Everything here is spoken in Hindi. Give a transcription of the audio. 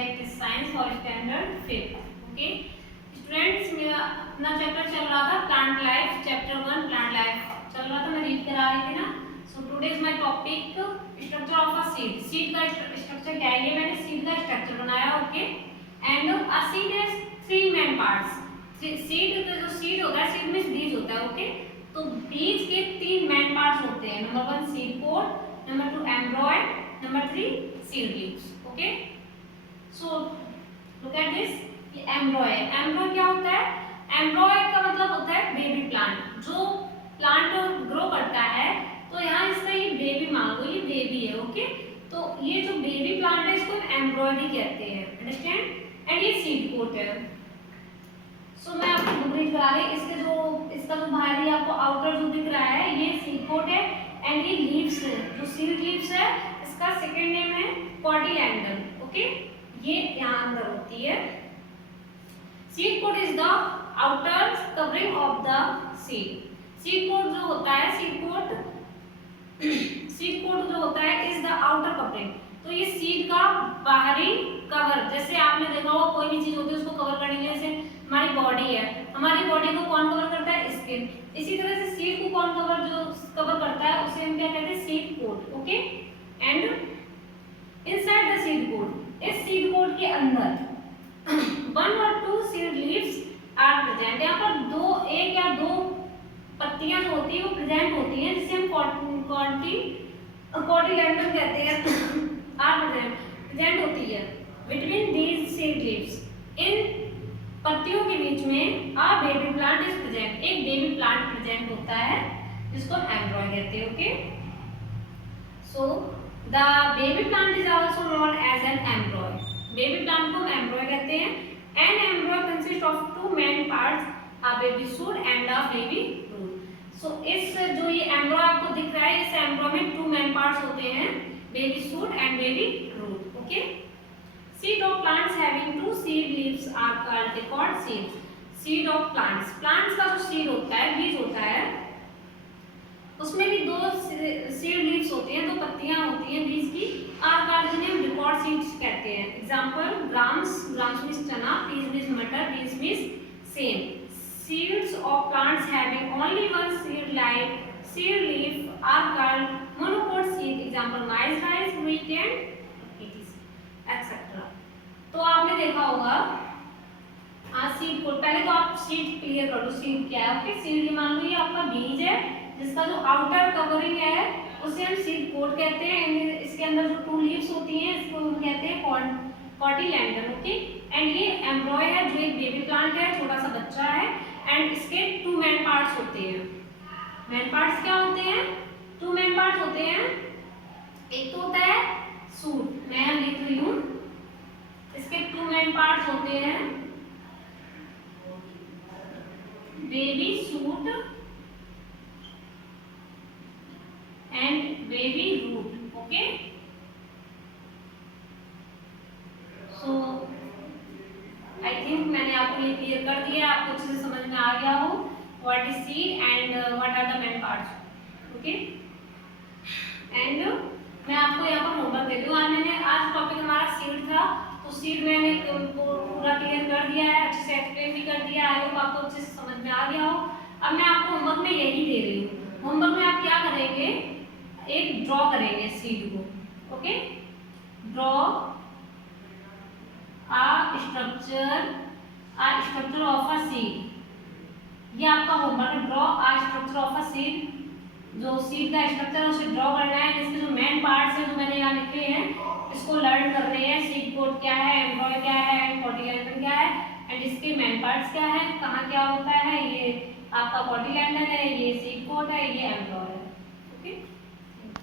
Subject is science for standard 5th। Okay students, मेरा अपना चैप्टर चल रहा था plant life, chapter 1 plant life चल रहा था, मैं रीड करा रही थी ना। So today is my topic structure of a seed. Seed का स्ट्रक्चर क्या है, ये मैंने सीड का स्ट्रक्चर बनाया। Okay and a seed has 3 main parts. Seed का जो सीड होता है, सीड में बीज होता है। ओके तो बीज के 3 मेन पार्ट्स होते हैं। Number 1 seed coat, number 2 embryo, number 3 seed leaves. Okay so look at this, ये एम्ब्रॉय। एम्ब्रॉय क्या होता है? एम्ब्रॉय का मतलब होता है बेबी प्लांट। जो प्लांट ग्रो करता है तो यहाँ इसका ये बेबी मान लो, ये बेबी है। ओके तो ये जो बेबी प्लांट है इसको एम्ब्रॉयडरी कहते हैं, अंडरस्टैंड। एंड ये सीड कोट है। सो मैं आपको बुक रीड करा रही, इसका जो बाहरी आपको आउटर जो दिख रहा है ये सीड कोट है। एंड ये लीव्स है, जो सीड लीव्स है इसका सेकंड नेम है कोटिलेडोन। ओके ये यहाँ अंदर होती है। Seed coat is the outer covering of the seed. Seed coat जो होता है, सीड कोट जो होता है इज द आउटर कवरिंग। तो ये सीड का बाहरी कवर, जैसे आपने देखा होगा कोई भी चीज होती है उसको कवर करने के लिए, जैसे हमारी बॉडी है, हमारी बॉडी को कौन कवर करता है? स्किन। इसी तरह से सीड को कौन कवर करता है, उसे हम क्या कहते हैं? Seed coat. Okay and inside the seed coat, इस सीड कोट के अंदर 1 और 2 सीड लीव्स आर प्रेजेंट। यहाँ पर एक या दो पत्तियां जो होती है वो प्रेजेंट होती हैं, जिसे हम कोटिलेडोन कहते हैं। आर प्रेजेंट होती है बिटवीन दीज सीड लीव्स। इन पत्तियों के बीच में a baby plant is present, एक बेबी प्लांट प्रेजेंट होता है जिसको एम्ब्रॉय कहते हैं। Okay so the baby plant is also known as an embryo. Baby plant को एम्ब्रॉय कहते हैं। An embryo consist of 2 main parts, a baby shoot and a baby root. So इस जो ये एम्ब्रॉय आपको दिख रहा है, इस एम्ब्रॉय में 2 मेन पार्ट्स होते हैं, baby shoot and baby root. Okay seed of plants having 2 seed leaves are called dicot seeds. seed of plants, plants का जो seed होता है, बीज होता है, उसमें भी 2 seed leaves होती हैं, 2 पत्तियां होती हैं बीज की। are called, जिन्हें हम dicot seeds कहते हैं। एग्जांपल ग्राम्स, ग्राम्स मीन्स चना, पीज मीन्स मटर, beans means same. seeds of plants having only 1 seed leaf are called monocot seed. example maize, rice, wheat and etcetera. तो आपने देखा होगा सीड कोट, पहले तो आप सीड क्लियर कर लो, सीड क्या है। ओके सीड मान लो ये आपका बीज है, जिसका जो आउटर कवरिंग है उसे हम सीड कोट कहते हैं। इसके अंदर जो 2 लीव्स होती हैं इसको हम कहते हैं कोटिलेडोन। ओके एंड ये एम्ब्रॉय है जो एक बेबी प्लांट है, छोटा सा बच्चा है। एंड इसके 2 मेन पार्ट्स होते हैं। मेन पार्ट्स क्या होते हैं? 2 मेन पार्ट्स होते हैं। एक तो होता है सूट, मैं लिख रही हूँ, इसके 2 मेन पार्ट्स होते हैं, baby shoot and baby root. Okay so I think मैंने आपको ये क्लियर कर दिया, आपको अच्छे से समझ में आ गया हो what is seed and what are the main parts. Okay and मैं आपको यहाँ पर होमवर्क देती हूँ। आज टॉपिक हमारा सीड था, तो सीड मैंने पूरा क्लियर कर दिया है, अच्छे से एक्सप्लेन भी कर दिया है। आई होप आपको अच्छे से समझ में आ गया हो। अब मैं आपको होमवर्क में यही दे रही हूँ। होमवर्क में आप क्या करेंगे, एक ड्रॉ करेंगे सीड को। Okay draw a structure of a seed. ये आपका होमवर्क है, draw a structure of a seed. जो सीड का स्ट्रक्चर है उसे ड्रॉ करना है। इसके जो मेन पार्ट्स हैं जो मैंने यहाँ लिखे हैं इसको लर्न करने हैं। सीड कोट क्या है, एम्ब्रॉय क्या है, कोटिलेडोन क्या है, एंड इसके मेन पार्ट्स क्या है, कहाँ क्या होता है। ये आपका कोटिलेडोन है, ये सीड कोट है, ये एम्ब्रॉय है। ओके